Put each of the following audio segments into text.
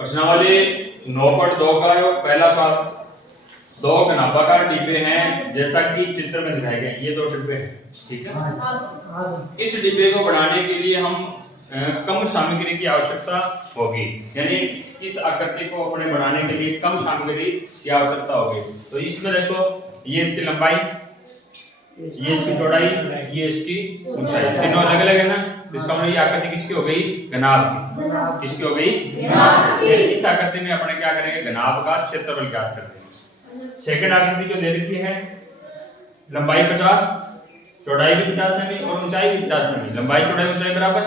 प्रश्नावली 9.2 का जो पहला सवाल, दो घनाभाकार डिब्बे हैं जैसा कि चित्र में दिखाए गए। ये दो डिब्बे हैं, ठीक है। इस डिब्बे को बनाने के लिए हम कम सामग्री की आवश्यकता होगी, यानी इस आकृति को अपने बनाने के लिए कम सामग्री की आवश्यकता होगी। तो इसमें देखो, ये इसकी लंबाई, ये इसकी चौड़ाई, ये इसकी ऊंचाई, तीनों अलग अलग है ना। तो इसका मतलब ये आकृति किसकी हो गई? घनाभ की। किसकी हो गई? घनाभ की। इस आकृति में अपने क्या करेंगे? घनाभ का क्षेत्रफल ज्ञात करते हैं। सेकंड आकृति जो दे रखी है, लंबाई 50, चौड़ाई भी 50 सेमी और ऊंचाई भी 50 सेमी, लंबाई चौड़ाई ऊंचाई बराबर।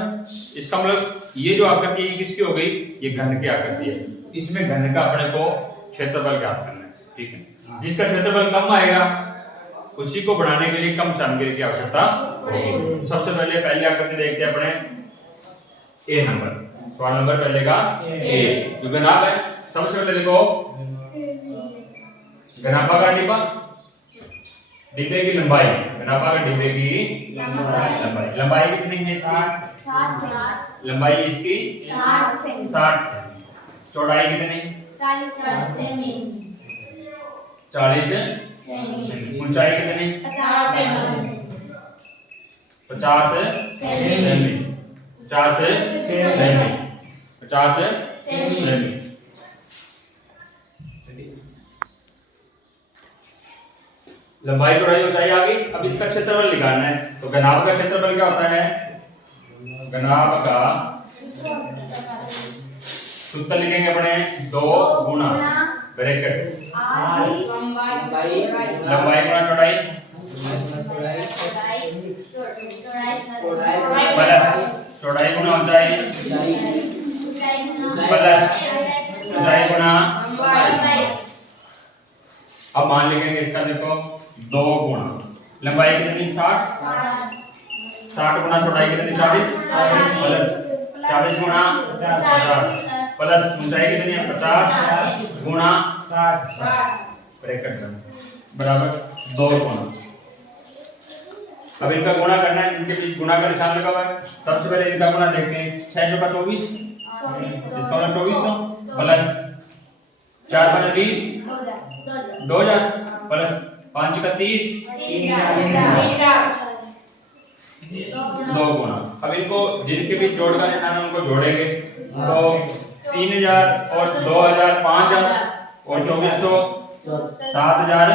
इसका मतलब ये जो आकृति है किसकी हो गई? ये घन की आकृति है। इसमें घन का अपने को क्षेत्रफल ज्ञात करना है, ठीक है। जिसका क्षेत्रफल कम आएगा उसी को बनाने के लिए कम सामग्री की आवश्यकता होगी। सबसे पहले आकृति देखते हैं अपने ए नंबर, सवाल नंबर पहले का ए, जो घनाभ है। सबसे पहले देखो, घनाभाकार डिब्बा, डिब्बे की लंबाई, घनाभाकार डिब्बे की लंबाई कितनी है इसकी? 60। लंबाई इसकी 60 सेमी। चौड़ाई कितनी? 40 सेमी। 40 सेमी। ऊंचाई कितनी? 50 सेमी। 50 सेमी। 50 सेमी। लंबाई चौड़ाई ऊंचाई आ गई। अब इसका क्षेत्रफल निकालना है। तो घनाभ का क्षेत्रफल क्या होता है? घनाभ का सूत्र लिखेंगे अपने 2 गुना ब्रैकेट लंबाई गुना चौड़ाई प्लस चौड़ाई गुना ऊंचाई प्लस ऊंचाई गुना। अब मान लिखेंगे इसका, देखो 2 गुना लंबाई कितनी? 60 गुना चौड़ाई कितनी? 40 प्लस 40 गुना 50 प्लस ऊंचाई कितनी है? 50 गुना 60 ब्रैकेट में बराबर 2 गुना। अब इनका गुणा करना है, इनके बीच गुणा का निशान लगा हुआ है। सबसे पहले इनका गुणा देखते हैं। 6 चौका 24, इसका मतलब 2400 प्लस 4 5 20 2000 प्लस 5 का 30 2 गुना। अब इनको जिनके बीच जोड़ का निशान है उनको जोड़ेंगे। तो 3000 और 2000 5000 और 2400 7000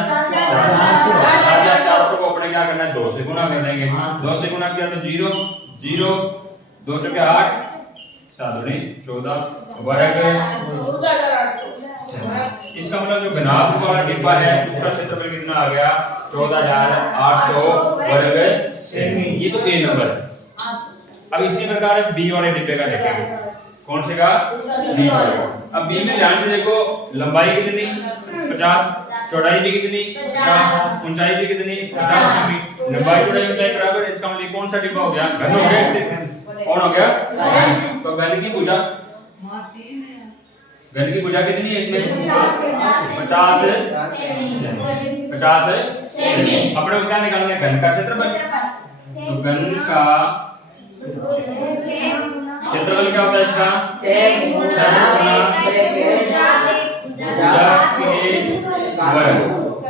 7400 को अपने क्या करना है? 2 से गुना कर देंगे। 2 से गुना किया तो 0 0 2 चौके 8 7 दूनी 14 वर्ग। इसका मतलब जो घनाभ वाला डिब्बा है उसका क्षेत्रफल कितना आ गया? 14800 वर्ग सेमी। ये तो ए नंबर है। अब इसी प्रकार बी वाले डिब्बे का देखेंगे। कौन से का? बी वाले। अब बी में ध्यान से देखो, लंबाई कितनी? 50, चौड़ाई भी कितनी? 50, ऊंचाई भी कितनी? 50 सेमी। लंबाई चौड़ाई ऊंचाई बराबर है। इसका मतलब कौन सा डिब्बा हो गया? घन हो गया। कौन हो गया? तो घन की भुजा, घन की भुजा कितनी है इसमें? 50 सेमी। अपने को क्या निकालना है? घन का क्षेत्रफल। तो घन का क्षेत्रफल क्या होता है इसका? 6 गुना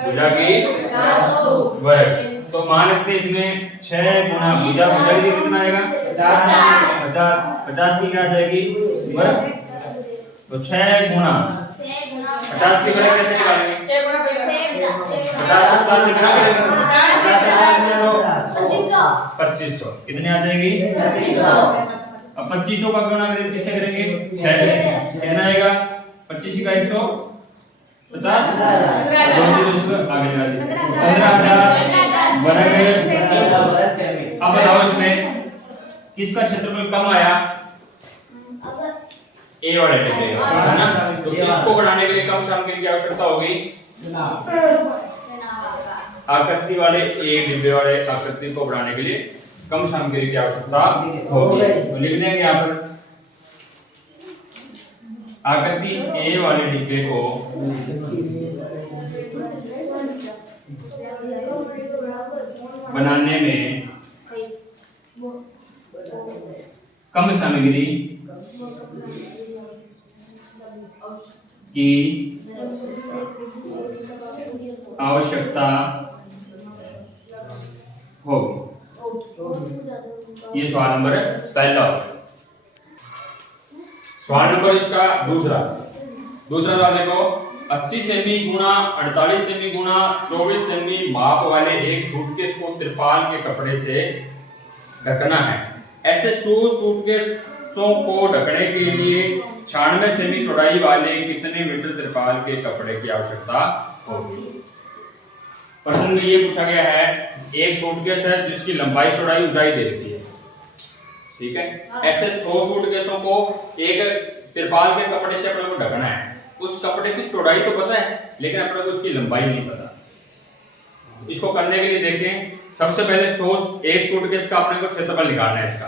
भुजा की वर्ग। तो मान लेते इसमें 6 गुना भुजा की कितना आएगा? 50 की क्या आ जाएगी? वर्ग। तो 6 गुना 50 की वर्ग कैसे निकालेंगे? 50 से गुणा करेंगे। 2500 कितनी आ जाएगी? 2500। अब 2500 का गुणा करेंगे, किससे करेंगे? 6 से। कितना आएगा? 25 का 150 आगे लगा दीजिए 15000 वर्ग सेमी। अब बताओ इसमें किसका क्षेत्रफल कम आया? ए वाले डिब्बे का, है ना। तो इसको बढ़ाने के लिए कम सामग्री की आवश्यकता होगी। आकृति वाले ए डिब्बे वाले आकृति को बढ़ाने के लिए कम सामग्री की आवश्यकता होगी। तो लिख देंगे यहाँ पर आकृति ए वाले डिब्बे को बनाने में कम सामग्री की आवश्यकता होगी। ये सवाल नंबर पहला। सवाल नंबर इसका दूसरा सवाल देखो, 80 सेमी गुणा 48 सेमी गुणा 24 सेमी माप वाले एक सूटकेस को तिरपाल के कपड़े से ढकना है। ऐसे 100 सूटकेसों को ढकने के लिए 96 सेमी चौड़ाई वाले कितने मीटर तिरपाल के कपड़े की आवश्यकता होगी। प्रश्न में ये पूछा गया है, एक सूटकेस है जिसकी लंबाई चौड़ाई ऊंचाई दे रखी है, ठीक है। ऐसे 100 सूटकेसों को एक तिरपाल के कपड़े से अपने को ढकना है। उस कपड़े की चौड़ाई तो पता है, लेकिन अपने को उसकी लंबाई नहीं पता। इसको करने के लिए देखें, सबसे पहले 100 एक सूटकेस का अपने को क्षेत्रफल निकालना है इसका,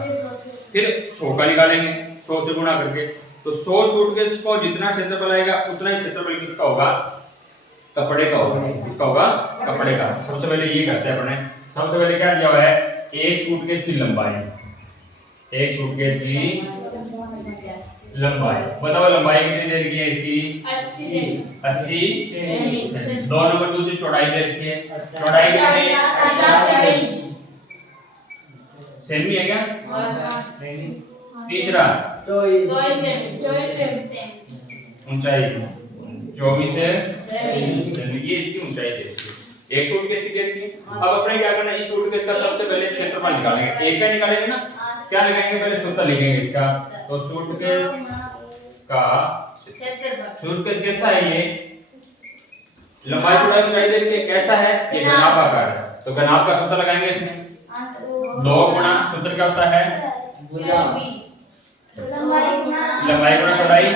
फिर 100 का निकालेंगे 100 से गुणा करके। तो 100 सूटकेस को जितना क्षेत्रफल आएगा उतना ही क्षेत्रफल किसका होगा, कपड़े का होगा। किसका होगा, कपड़े का। सबसे पहले ये करते हैं अपने। सबसे पहले क्या दिया हुआ है, एक सूटकेस की लंबाई, एक सूटकेस की लंबाई बताओ, लंबाई कितनी दे रखी है इसकी, 80 सेमी। 2 नंबर दूसरी चौड़ाई दे रखी है, चौड़ाई कितनी, सेमी है क्या। तीसरा ऊंचाई 24 है सेमी, ये इसकी ऊंचाई दे रखी है। एक सूटकेस की दे रखी है। अब अपने क्या करना है, इस सूटकेस का सबसे पहले क्षेत्रफल निकालेंगे। एक का निकालेंगे ना, क्या लिखेंगे, पहले सूत्र लिखेंगे इसका। तो सूटकेस का सूटकेस कैसा है, ये लंबाई चौड़ाई ऊंचाई दे रखी है, कैसा है, ये घनाभ आकार है। तो घनाभ का सूत्र लगाएंगे इसमें, 2 गुणा सूत्र क्या होता है, लंबाई गुणा चौड़ाई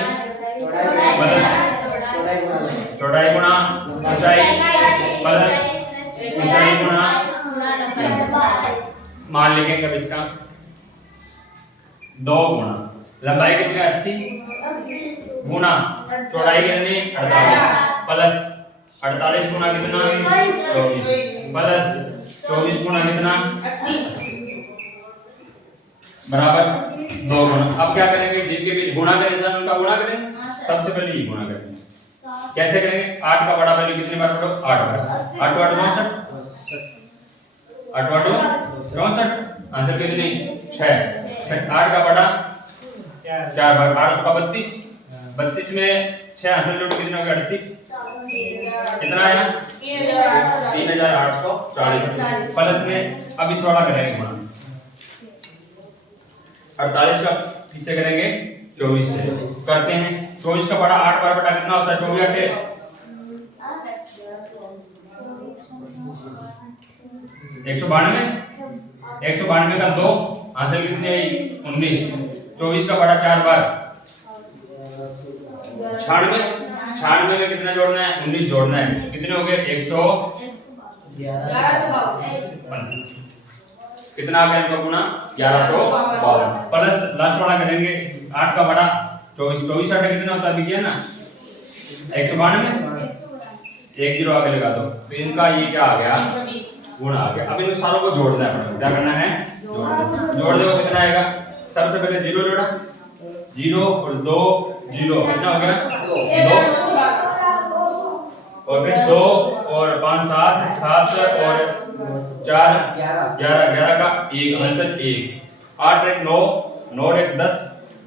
प्लस चौड़ाई गुणा ऊंचाई प्लस ऊंचाई गुणा मान लिखेंगे अब इसका 2 गुणा लंबाई कितनी 80 गुणा चौड़ाई कितनी 48 प्लस 48 गुणा कितना 24 प्लस 24 गुणा कितना 80 बराबर 2 गुणा। अब क्या करेंगे, जिनके बीच गुणा करें उनका गुणा करें। सबसे पहले ये गुणा करेंगे, कैसे करेंगे, 8 का बड़ा पहले कितनी बार पढ़ो, 8 बार, 8 8 64 आंसर कितनी 6, 8 का बड़ा 4 बार, 8 का 32 32 में 6 आंसर जोड़ कितना हो गया 38, कितना आया 3840 प्लस में अब इस वाला करेंगे गुणा 48 का किससे करेंगे 24 से करते हैं। 24 का बड़ा 8 बार बटा कितना होता है 24 8 192 का 2 आंसर कितनी आई 19। 24 का बड़ा 4 बार 96 में कितना जोड़ना है 19 जोड़ना है, कितने हो गए 111 कितना आ गया इनका गुणा 1152 प्लस लास्ट वाला करेंगे 8 का बड़ा 24 8 कितना होता है अभी किया ना 192 एक जीरो आगे लगा दो, तो इनका ये क्या आ गया गुणा आ गया। अब इन सारों को जोड़ना है, क्या करना है जोड़ दो, कितना आएगा, सबसे पहले 0 जोड़ा 0 और 2 0 कितना हो गया 2 और फिर 2 और 5 7 7 और 4 11 का 1 आंसर 1 8 1 9 9 1 10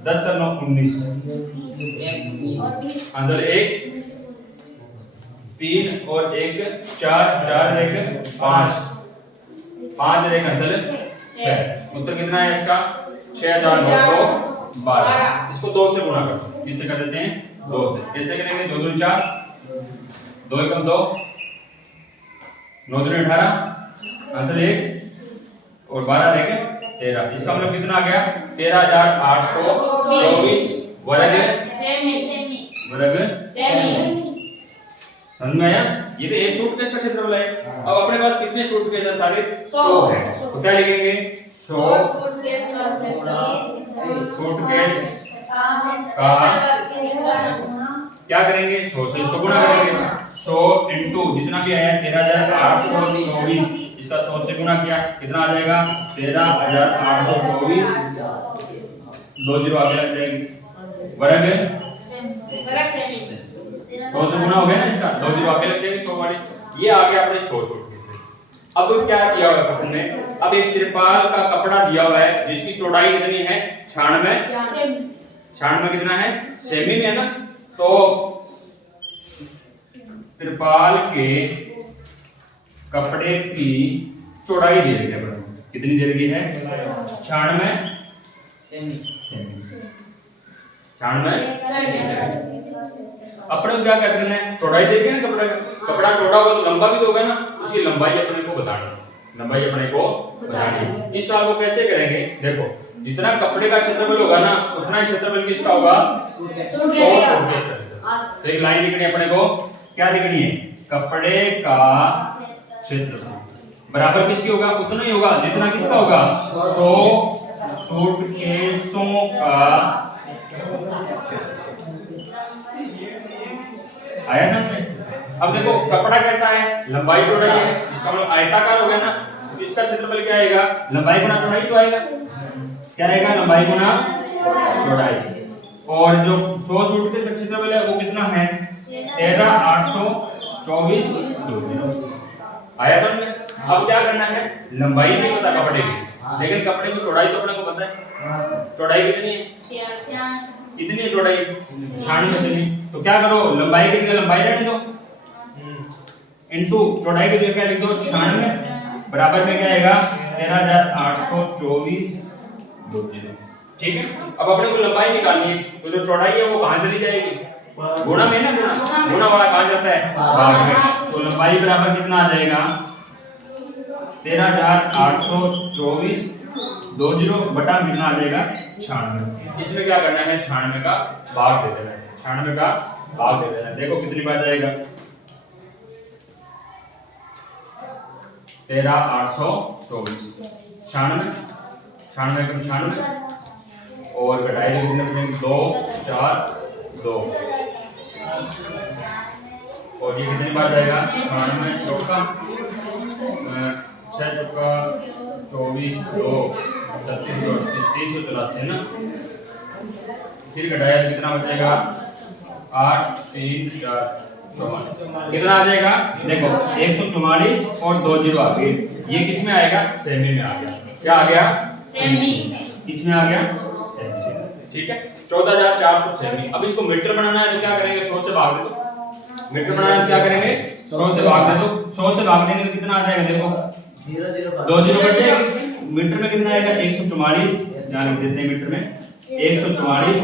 10 और 9 19 आंसर 1 3 और 1 4 4 1 5 5 1 आंसर 6। उत्तर कितना है इसका 6912। इसको 2 से गुणा करो, किससे कर देते हैं 2 से, कैसे करेंगे 2 2 4 2 1 2 9 2 18 आंसर 1 और 12 देखे 13। इसका मतलब कितना आ गया 13824 वर्ग समझ में आया। ये तो एक सूटकेस का क्षेत्रफल है। अब अपने पास कितने सूटकेस है सारे 100 है, तो क्या लिखेंगे 100 सूटकेस का क्या करेंगे 100 से इसको गुणा करेंगे 100 इंटू जितना भी आया 13824 इसका 100 से गुणा किया कितना आ जाएगा 13824 2 जीरो आगे लग जाएंगे वर्ग 100 से गुना हो गया ना इसका, 2 जीरो आगे लग जाएगी 100 वाली। ये आ गया अपने 100 शूट के। अब क्या दिया हुआ है प्रश्न में, अब एक तिरपाल का कपड़ा दिया हुआ है जिसकी चौड़ाई कितनी है 96, 96 कितना है सेमी में है ना। तो तिरपाल के कपड़े की चौड़ाई दे दी है, कितनी दे दी है 96 सेमी, 96। अपने को क्या करना है, चौड़ाई देके ना कपड़ा, कपड़ा चौड़ा होगा तो लंबा भी होगा ना, उसकी लंबाई अपने को बतानी है, लंबाई अपने को बतानी है। इस सवाल को कैसे करेंगे, देखो जितना कपड़े का क्षेत्रफल होगा ना उतना ही क्षेत्रफल किसका होगा, तो एक लाइन लिखनी है अपने को, क्या लिखनी है, कपड़े का क्षेत्रफल बराबर किसकी होगा, उतना ही होगा जितना किसका होगा 100 सूटकेसों का। आया समझ में। अब देखो कपड़ा कैसा है, लंबाई चौड़ाई है, इसका मतलब आयताकार हो गया ना, तो इसका क्षेत्रफल क्या आएगा, लंबाई गुना चौड़ाई तो आएगा, क्या आएगा लंबाई गुना चौड़ाई। और जो 100 सूट के क्षेत्रफल है वो कितना है 13824। आया समझ में। अब क्या करना है, लंबाई नहीं पता कपड़े की, लेकिन कपड़े की चौड़ाई तो अपने को पता है, चौड़ाई कितनी है, कितनी है चौड़ाई 96 सेमी। तो क्या करो, लंबाई की जगह लंबाई रहने दो, इनटू चौड़ाई की जगह क्या लिख दो 96, बराबर में क्या आएगा 13824। ठीक है। अब अपने को लंबाई निकालनी है, तो जो चौड़ाई है वो कहां चली जाएगी, गुणा में ना, गुणा वाला कहां जाता है भाग में। तो लंबाई बराबर कितना आ जाएगा 13824 20 बटा कितना आ जाएगा 96। इसमें क्या करना है, 96 का भाग दे देना है, 96 का भाग दे देना है। देखो कितनी बार जाएगा 13824, 96 96 96 और घटाएंगे कितने बचेंगे 2 4 2, और ये कितनी बार जाएगा 96 चौका 6 चौका 24 2 36 2 384 है ना। फिर घटाया कितना बचेगा 8 3 4 44, कितना आ जाएगा देखो 144 और 2 जीरो आ गए, ये किस में आएगा सेमी में आ गया, क्या आ गया सेमी, इसमें आ गया सेमी। ठीक है 14400 सेमी। अब इसको मीटर बनाना है तो क्या करेंगे 100 से भाग दे दो, मीटर बनाना है तो क्या करेंगे 100 से भाग दे दो, 100 से भाग देंगे तो कितना आ जाएगा देखो 2 जीरो बच जाएगी, मीटर में कितना आएगा 144, यहां लिख देते हैं मीटर में 144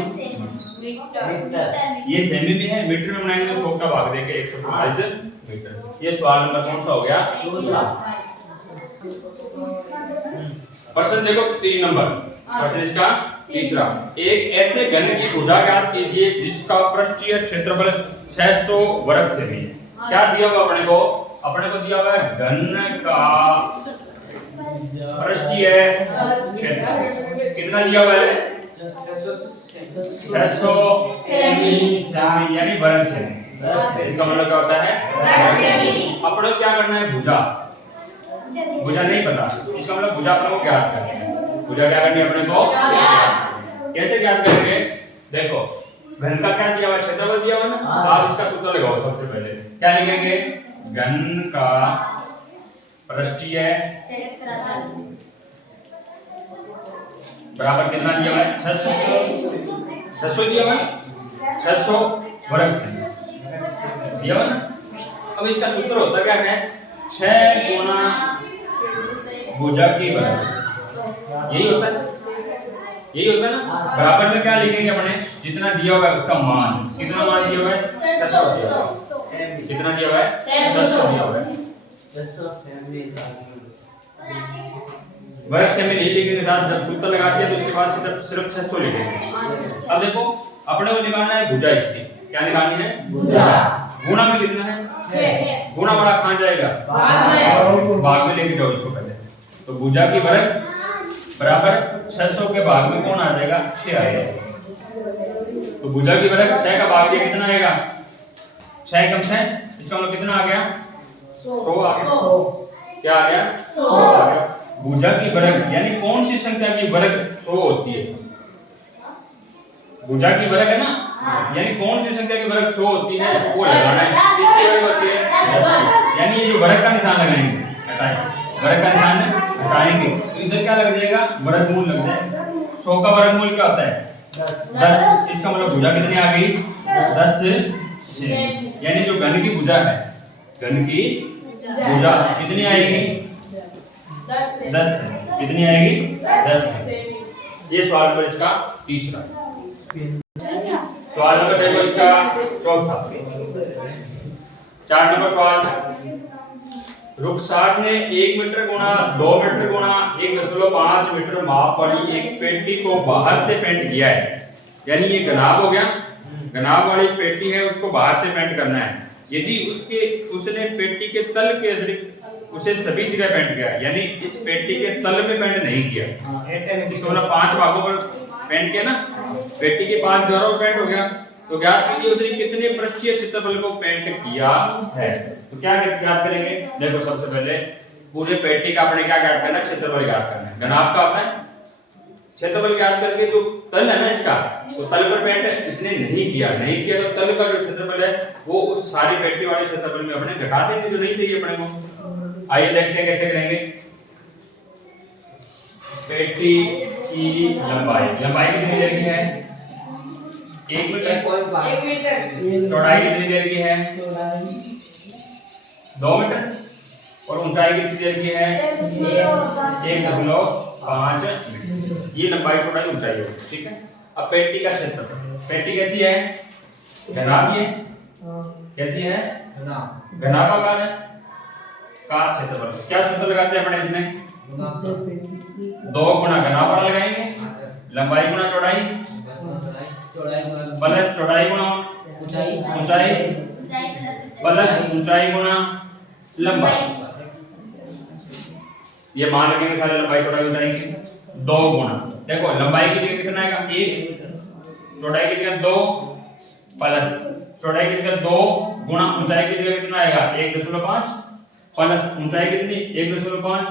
ये सेमी में है, मीटर में बनाएंगे तो 100 का भाग देंगे 144 मीटर। ये सवाल नंबर कौन सा हो गया दूसरा। प्रश्न देखो 3 नंबर, प्रश्न इसका तीसरा, एक ऐसे घन की भुजा ज्ञात कीजिए जिसका पृष्ठीय क्षेत्रफल 600 वर्ग सेमी। क्या दिया हुआ अपने को दिया हुआ है घन का पृष्ठीय क्षेत्र कितना दिया हुआ है 600 सेमी यानी वर्ग सेमी, इसका मतलब क्या होता है अपने को क्या करना है भुजा, भुजा नहीं पता, इसका मतलब भुजा अपने को ज्ञात करना है। भुजा क्या करनी है अपने को, कैसे ज्ञात करेंगे, देखो घन का क्या दिया हुआ क्षेत्रफल दिया हुआ ना, आप इसका सूत्र लगाओ सबसे पहले, क्या लिखेंगे घन का पृष्ठीय बराबर कितना दिया हुआ है 600 दिया हुआ है 600 वर्ग सेमी दिया हुआ ना। अब इसका सूत्र होता क्या है 6 गुना भुजा की बराबर, यही होता है, यही होता है ना। बराबर में क्या लिखेंगे अपने जितना दिया हुआ है उसका मान, कितना मान दिया हुआ है 600 दिया हुआ है, कितना दिया हुआ है 600 दिया हुआ है, 600 सेमी वर्ग सेमी नहीं लिखेंगे साथ, जब सूत्र लगा दिया तो उसके बाद सिर्फ 600 लिखेंगे। अब देखो अपने को निकालना है भुजा इसकी, क्या निकालनी है भुजा, गुणा में कितना है 6, गुणा वाला कहां जाएगा भाग में लेके जाओ इसको पहले, तो भुजा की वर्ग बराबर 600 के भाग में कौन आ जाएगा 6 आएगा, तो भुजा की वर्ग 6 का भाग दिया कितना आएगा 6 कम 6, इसका मतलब कितना आ गया 100 आ गया, क्या आ गया 100 आ गया। भुजा की वर्ग यानी कौन सी संख्या की वर्ग 100 होती है, भुजा की वर्ग है ना यानी कौन सी संख्या की वर्ग 100 होती है वो लगाना है। किसकी वर्ग होती है? यानी ये जो वर्ग का निशान लगाएंगे, हटाएंगे, वर्ग का निशान हटाएंगे तो इधर क्या लग जाएगा? वर्गमूल लग जाएगा। 100 का वर्गमूल क्या होता है? 10। इसका मतलब भुजा कितनी आ गई? 10 से। यानी जो घन की भुजा है, घन की भुजा कितनी आएगी? 10 से। कितनी आएगी? 10 से। ये सवाल नंबर इसका तीसरा। सवाल नंबर देखो इसका चौथा। 4 नंबर सवाल, रुखसार ने 1 मीटर गुणा 2 मीटर गुणा 1.5 मीटर माप वाली एक पेटी को बाहर से पेंट किया है। यानी ये घनाभ हो गया, घनाभ वाली पेटी है, उसको बाहर से पेंट करना है। यदि उसने पेटी के तल के अतिरिक्त उसे सभी जगह पेंट किया, यानी इस पेटी के तल में पेंट नहीं किया, इसको मतलब 5 भागों पर पेंट किया ना, पेटी के 5 दीवारों पर पेंट हो गया, तो ज्ञात कीजिए उसने कितने पृष्ठीय क्षेत्रफल को पेंट किया है। तो क्या ज्ञात करेंगे? देखो सबसे पहले पूरे पेटी का आपने क्या ज्ञात करना है? क्षेत्रफल ज्ञात करना है। घनाभ का होता है क्षेत्रफल ज्ञात करके जो तल है ना इसका, वो तल पर पेंट इसने नहीं किया तो तल का जो क्षेत्रफल है वो उस सारी पेटी वाले क्षेत्रफल में अपने घटा देंगे जो नहीं चाहिए अपने को। आइए देखते हैं कैसे करेंगे। पेटी की लंबाई कितनी देर की है? 1 मीटर। चौड़ाई कितनी देर की है? 2 मीटर। और ऊंचाई कितनी देर की है? 1.5 मीटर। ये लंबाई चौड़ाई ऊंचाई है, ठीक है। अब पेटी का क्षेत्रफल, पेटी कैसी है? घनाभ है। कैसी है? घनाभाकार है का क्षेत्रफल। क्या सूत्र लगाते हैं अपने इसमें? 2 गुना घनाभ लगाएंगे, लंबाई गुना चौड़ाई प्लस चौड़ाई गुना ऊंचाई प्लस ऊंचाई गुना लंबाई। ये मान रखेंगे सारे लंबाई चौड़ाई ऊंचाई की। 2 गुना, देखो लंबाई की जगह कितना आएगा? 1, चौड़ाई की जगह 2 प्लस चौड़ाई की जगह 2 गुना ऊंचाई की जगह कितना आएगा? 1.5 प्लस ऊंचाई कितनी? 1.5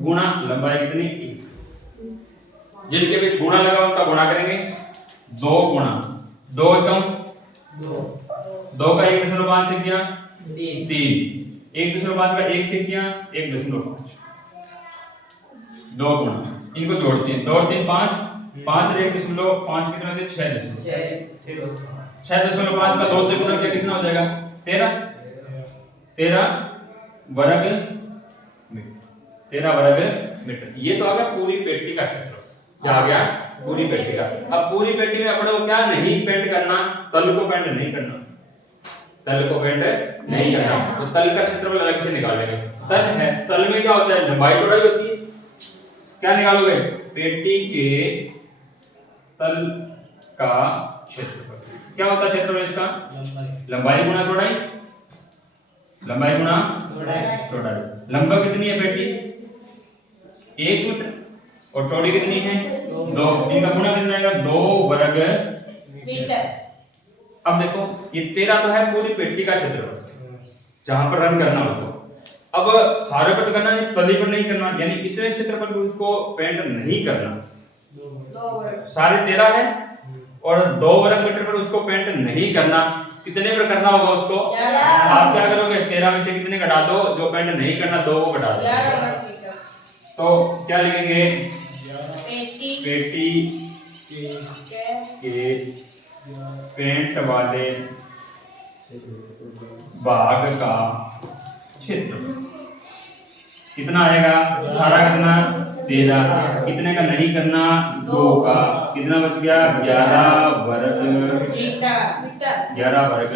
गुना लंबाई कितनी? 1। जिनके बीच गुणा लगा उनका गुणा करेंगे। 2 गुणा 2 एकम 2 का 1.5 से किया 3, 1.5 का 1 से किया 1.5, 2 गुणा, इनको जोड़ते हैं, 2 और 3 5, 5 और 1.5 कितना होता है? 6.5 का 2 से गुणा किया कितना हो जाएगा? 13 वर्ग मीटर। 13 वर्ग मीटर। ये तो आ गया पूरी पेटी का क्षेत्रफल। क्या आ गया? पूरी पेटी का। अब पूरी पेटी में अपने को क्या नहीं पेंट करना? तल को पेंट नहीं करना, तल को पेंट नहीं करना। तो तल का क्षेत्रफल अलग से निकालेंगे। तल है, तल में क्या होता है? लंबाई चौड़ाई होती है। क्या निकालोगे? पेटी के तल का क्षेत्रफल। क्या होता है क्षेत्रफल इसका? लंबाई गुना चौड़ाई, लंबाई गुना चौड़ाई। लंबा कितनी है पेटी? 1 मीटर। और चौड़ी कितनी है? 2। इनका गुना कितना आएगा? 2 वर्ग मीटर। अब देखो ये 13 तो है पूरी पेटी का क्षेत्रफल जहां पर रन करना उसको। अब सारे पर करना है, तली पर नहीं करना, यानी इतने क्षेत्रफल पर उसको पेंट नहीं करना। सारे 13 है और 2 वर्ग मीटर पर उसको पेंट नहीं करना। कितने पर करना होगा उसको? आप क्या करोगे? 13 में से कितने घटा दो? जो पेंट नहीं करना 2 को घटा दो। तो क्या लिखेंगे? पेटी के पेंट वाले भाग का क्षेत्र कितना आएगा? सारा कितना? 13। कितने का नहीं करना? 2 का। कितना बच गया? 11 वर्ग मीटर। 11 वर्ग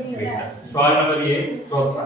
मीटर। सवाल नंबर ये चौथा।